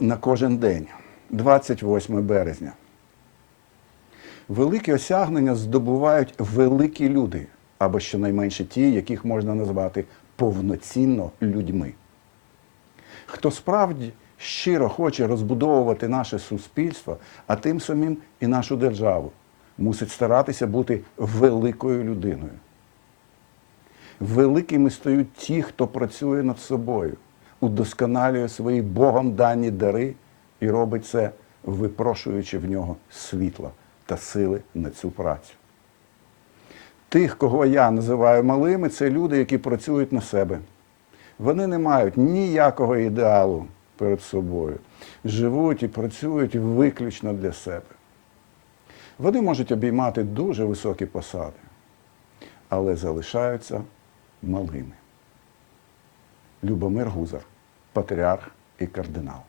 На кожен день, 28 березня. Великі осягнення здобувають великі люди, або щонайменше ті, яких можна назвати повноцінно людьми. Хто справді щиро хоче розбудовувати наше суспільство, а тим самим і нашу державу, мусить старатися бути великою людиною. Великими стають ті, хто працює над собою, удосконалює свої Богом дані дари і робить це, випрошуючи в нього світла та сили на цю працю. Тих, кого я називаю малими, це люди, які працюють на себе. Вони не мають ніякого ідеалу перед собою, живуть і працюють виключно для себе. Вони можуть обіймати дуже високі посади, але залишаються малими. Любомир Гузар, патріарх і кардинал.